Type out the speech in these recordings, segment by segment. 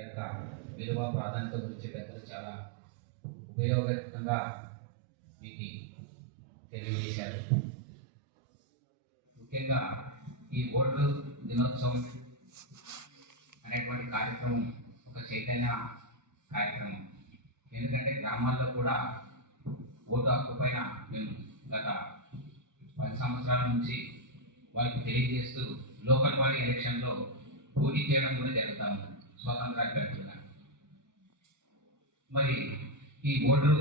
యొక్క విలువ ప్రాధాన్యత గురించి పెద్దలు చాలా ఉపయోగకరంగా మీకు తెలియజేశారు. ముఖ్యంగా ఈ ఓట్లు దినోత్సవం అనేటువంటి కార్యక్రమం ఒక చైతన్య కార్యక్రమం. ఎందుకంటే గ్రామాల్లో కూడా ఓటు హక్కు పైన మేము గత పది సంవత్సరాల నుంచి వాళ్ళకి తెలియజేస్తూ లోకల్ బాడీ ఎలక్షన్లో పోటీ చేయడం కూడా జరుగుతాము స్వతంత్ర అభ్యర్థులుగా మరి ఈ ఓటు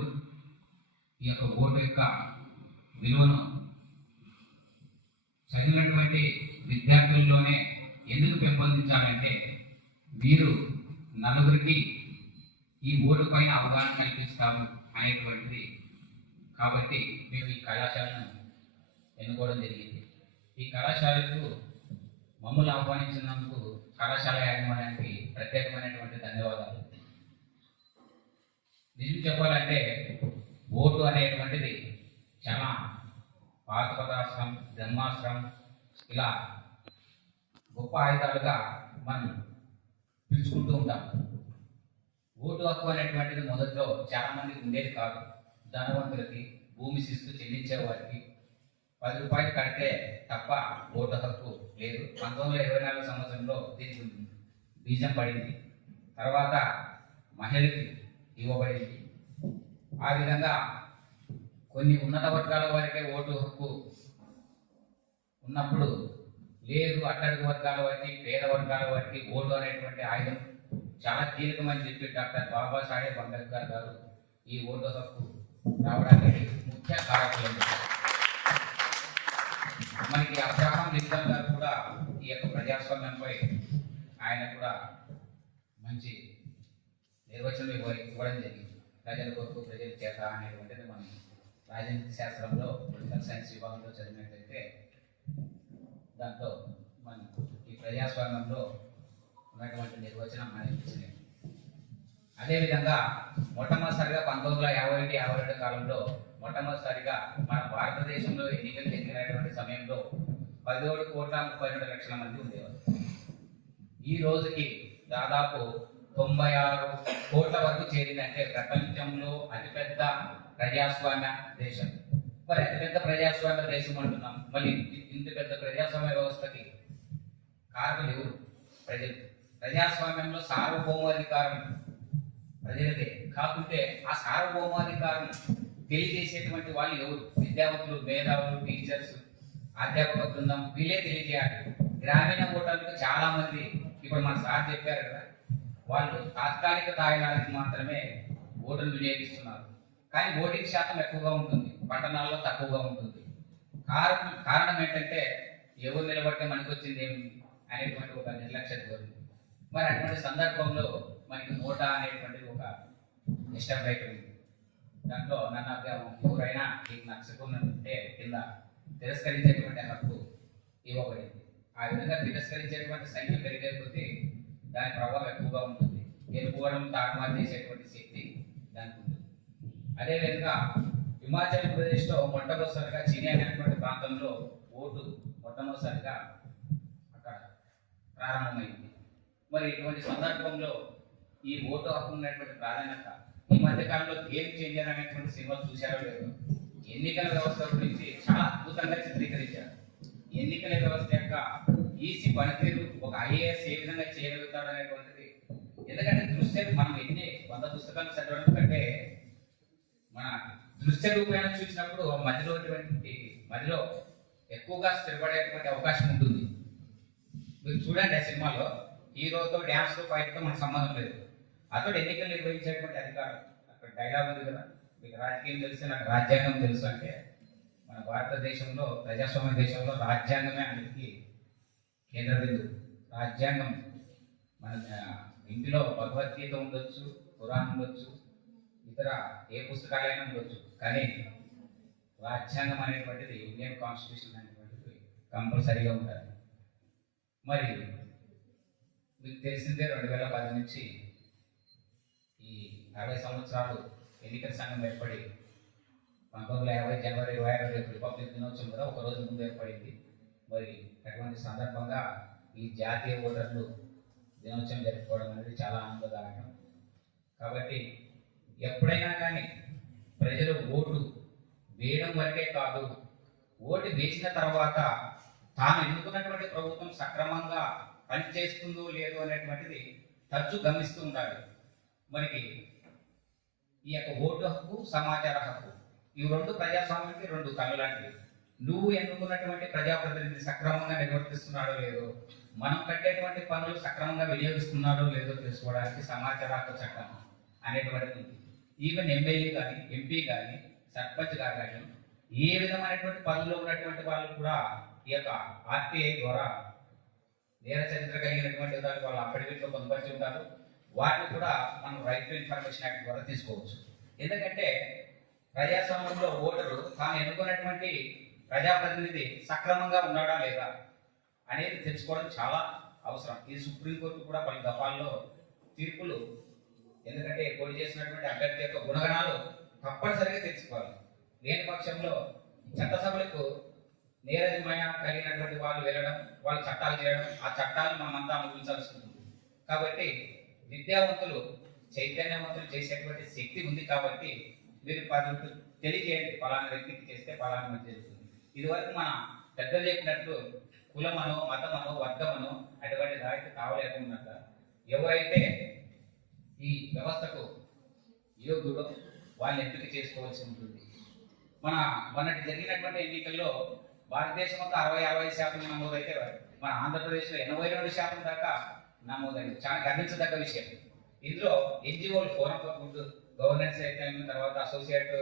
ఈ యొక్క ఓటు యొక్క విలువను చదివినటువంటి విద్యార్థుల్లోనే ఎందుకు పెంపొందించాలంటే మీరు నలుగురికి ఈ ఓటు పైన అవగాహన కల్పిస్తాము అనేటువంటిది. కాబట్టి మేము ఈ కళాశాలను ఎన్నుకోవడం జరిగింది. ఈ కళాశాలకు మమ్మల్ని ఆహ్వానించినందుకు కళాశాల యాజమాన్యానికి ప్రత్యేకమైనటువంటి ధన్యవాదాలు. నిజం చెప్పాలంటే ఓటు అనేటువంటిది చాలా పాతపదాశ్రం బ్రహ్మాశ్రం ఇలా గొప్ప ఆయుధాలుగా మనం పిలుచుకుంటూ ఉంటాం. ఓటు హక్కు అనేటువంటిది మొదట్లో చాలామంది ఉండేది కాదు. ధనవంతులకి భూమి శిస్తు చెల్లించే వారికి పది రూపాయలు కడితే తప్ప ఓటు హక్కు లేదు. పంతొమ్మిది వందల ఇరవై నాలుగు సంవత్సరంలో దీనికి బీజం పడింది. తర్వాత మహిళకి ఇవ్వబడింది. ఆ విధంగా కొన్ని ఉన్నత వర్గాల వారికే ఓటు హక్కు ఉన్నప్పుడు లేదు అట్టడుగు వర్గాల వారికి పేద వర్గాల వారికి ఓటు అనేటువంటి ఆయుధం చాలా కీలకమని చెప్పి డాక్టర్ బాబాసాహెబ్ అంబేద్కర్ గారు ఈ ఓటు హక్కు రావడానికి ముఖ్య కారకులు. మనకి అబ్రహాం లింకన్ గారు కూడా ఈ యొక్క ప్రజాస్వామ్యంపై ఆయన కూడా మంచి నిర్వచనం ఇవ్వ ఇవ్వడం జరిగింది. ప్రజల కొరకు ప్రజల చేత అనేటువంటిది మనం రాజనీతి శాస్త్రంలో పొలిటికల్ సైన్స్ విభాగంలో చదివినట్లయితే దాంట్లో మనం ఈ ప్రజాస్వామ్యంలో ఉన్నటువంటి నిర్వచనం మనకి అదేవిధంగా మొట్టమొదటిసారిగా పంతొమ్మిది వందల యాభై ఒకటి యాభై రెండు కాలంలో మొట్టమొదటిసారిగా మన భారతదేశంలో ఎన్నికలు జరిగినటువంటి సమయంలో పదిహేడు కోట్ల ముప్పై రెండు లక్షల మంది ఉండేవారు. ఈ రోజుకి దాదాపు తొంభై ఆరు కోట్ల వరకు చేరిందంటే ప్రపంచంలో అతిపెద్ద ప్రజాస్వామ్య దేశం. మరి అతిపెద్ద ప్రజాస్వామ్య దేశం అంటున్నాం. మళ్ళీ ఇంత పెద్ద ప్రజాస్వామ్య వ్యవస్థకి కారకులు ప్రజలు. ప్రజాస్వామ్యంలో సార్వభౌమాధికారం ప్రజలదే. కాకుంటే ఆ సార్వభౌమాధికారం తెలియజేసేటువంటి వాళ్ళు ఎవరు? విద్యావంతులు మేధావులు టీచర్స్ అధ్యాపక బృందం వీళ్ళే తెలియజేయాలి. గ్రామీణ ఓటర్లకు చాలా మంది ఇప్పుడు మన సార్ చెప్పారు కదా వాళ్ళు తాత్కాలిక తాయిలానికి మాత్రమే ఓటును వినియోగిస్తున్నారు కానీ ఓటింగ్ శాతం ఎక్కువగా ఉంటుంది పట్టణాల్లో తక్కువగా ఉంటుంది. కారణం కారణం ఏంటంటే ఎవరు నిలబడితే మనకు వచ్చింది ఏమి అనేటువంటి ఒక నిర్లక్ష్య ధోరణి. మరి అటువంటి సందర్భంలో మనకి నోటా అనేటువంటిది ఒక ఇష్టం రైట్ ఉంది. దాంట్లో నన్ను అభ్యాసం ఎవరైనా నీకు ఉంటే కింద తిరస్కరించేటువంటి హక్కు ఇవ్వబడింది. ఆ విధంగా తిరస్కరించేటువంటి సంఖ్య పెరిగైపోతే దాని ప్రభావం ఎక్కువగా ఉంటుంది. గెలుపుకోవడం తారుమారు చేసేటువంటి శక్తి దానికి ఉంటుంది. అదేవిధంగా హిమాచల్ ప్రదేశ్లో మొట్టమొదటిసారిగా చీనియా అనేటువంటి ప్రాంతంలో ఓటు మొట్టమొదటిసారిగా అక్కడ ప్రారంభమైంది. మరి ఇటువంటి సందర్భంలో ఈ ఓటు హక్కు ఉన్నటువంటి ప్రాధాన్యత ఈ మధ్యకాలంలో గేమ్ చేంజర్ అనేటువంటి సినిమాలు చూశారో లేదు ఎన్నికల వ్యవస్థ గురించి చాలా అద్భుతంగా చిత్రీకరించారు. ఎన్నికల వ్యవస్థ యొక్క ఈసీ పనితీరు ఒక ఐఏఎస్ ఏ విధంగా చేయగలుగుతాడు అనేటువంటిది. ఎందుకంటే దృశ్య మనం ఎన్ని వంద పుస్తకాలు చదవడం కంటే మన దృశ్య రూపేణ చూసినప్పుడు మధ్యలో ఉన్నటువంటి మధ్యలో ఎక్కువగా స్థిరపడేటువంటి అవకాశం ఉంటుంది. మీరు చూడండి ఆ సినిమాలో హీరోతో డ్యాన్స్ ఫైట్తో మనకు సంబంధం లేదు. అతడు ఎన్నికలు నిర్వహించేటువంటి అధికారం. అక్కడ డైలాగ్ ఉంది కదా. మీకు రాజకీయం తెలుసు నాకు రాజ్యాంగం తెలుసు అంటే మన భారతదేశంలో ప్రజాస్వామ్య దేశంలో రాజ్యాంగమే అందరికీ కేంద్ర బిందువు రాజ్యాంగం. మన ఇంటిలో భగవద్గీత ఉండొచ్చు పురాణం ఉండొచ్చు ఇతర ఏ పుస్తకాలైనా ఉండొచ్చు. కానీ రాజ్యాంగం అనేటువంటిది ఇండియన్ కాన్స్టిట్యూషన్ అనేటువంటిది కంపల్సరీగా ఉండాలి. మరి మీకు తెలిసిందే రెండు వేల పది నుంచి ఈ అరవై సంవత్సరాలు ఎన్నికల సంఘం ఏర్పడి పంతొమ్మిది వందల యాభై జనవరి ఇరవై ఆరు రిపబ్లిక్ దినోత్సవం కూడా ఒక రోజు ముందు ఏర్పడింది. మరి అటువంటి సందర్భంగా ఈ జాతీయ ఓటర్లు దినోత్సవం జరుపుకోవడం అనేది చాలా ఆనందదాయకం. కాబట్టి ఎప్పుడైనా కానీ ప్రజలు ఓటు వేయడం వరకే కాదు ఓటు వేసిన తర్వాత తాను ఎన్నుకున్నటువంటి ప్రభుత్వం సక్రమంగా పనిచేస్తుందో లేదో అనేటువంటిది తరచు గమనిస్తూ ఉండాలి. మనకి ఈ యొక్క ఓటు హక్కు సమాచార హక్కు ఇవి రెండు ప్రజాస్వామ్యానికి రెండు కళ్ళు లాంటివి నువ్వు ఎన్నుకున్నటువంటి ప్రజాప్రతినిధి సక్రమంగా నిర్వర్తిస్తున్నాడో లేదో మనం కట్టేటువంటి పనులు సక్రమంగా వినియోగిస్తున్నాడో లేదో తెలుసుకోవడానికి సమాచార హక్కు చట్టం అనేటువంటిది ఉంది. ఈవెన్ ఎమ్మెల్యే కానీ ఎంపీ కానీ సర్పంచ్ గారు కానీ ఏ విధమైనటువంటి పనుల్లో ఉన్నటువంటి వాళ్ళు కూడా ఈ యొక్క ఆర్టీఐ ద్వారా నేర చరిత్ర కలిగినటువంటి విధాలు వాళ్ళు అఫిడవిట్లో పొందుపరిచి ఉంటారు. వాటిని కూడా మనం రైట్ టు ఇన్ఫర్మేషన్ యాక్ట్ ద్వారా తీసుకోవచ్చు. ఎందుకంటే ప్రజాస్వామ్యంలో ఓటరు తాను ఎన్నుకున్నటువంటి ప్రజాప్రతినిధి సక్రమంగా ఉన్నాడా లేదా అనేది తెలుసుకోవడం చాలా అవసరం. ఇది సుప్రీంకోర్టు కూడా పలు దఫాల్లో తీర్పులు ఎందుకంటే పోటీ చేసినటువంటి అభ్యర్థి యొక్క గుణగణాలు తప్పనిసరిగా తెలుసుకోవాలి. లేని పక్షంలో చట్టసభలకు నేరమయం కలిగినటువంటి వాళ్ళు వెళ్ళడం వాళ్ళు చట్టాలు చేయడం ఆ చట్టాలు మనమంతా అనుభవించాల్సి ఉంటుంది కాబట్టి విద్యావంతులు చైతన్యవంతులు చేసేటువంటి శక్తి ఉంది కాబట్టి మీరు పది తెలియజేయండి. పలానా వ్యక్తికి చేస్తే పలానా మంచి జరుగుతుంది ఇదివరకు మన పెద్దలు చెప్పినట్లు కులమనో మతమనో వర్గమనో అటువంటి దానికి కావలేకున్నట్ట ఎవరైతే ఈ వ్యవస్థకు యోగ్యుడో వాళ్ళని ఎంపిక చేసుకోవాల్సి ఉంటుంది. మన మొన్నటి జరిగినటువంటి ఎన్నికల్లో భారతదేశం ఒక అరవై అరవై శాతం నమోదైతే మన ఆంధ్రప్రదేశ్లో ఎనభై రెండు శాతం దాకా నమోదైంది. చాలా గర్వించదగ్గ విషయం. ఇందులో ఎన్జిఓలు ఫోరం ఫర్ గుడ్ గవర్నెన్స్ అయితే తర్వాత అసోసియేట్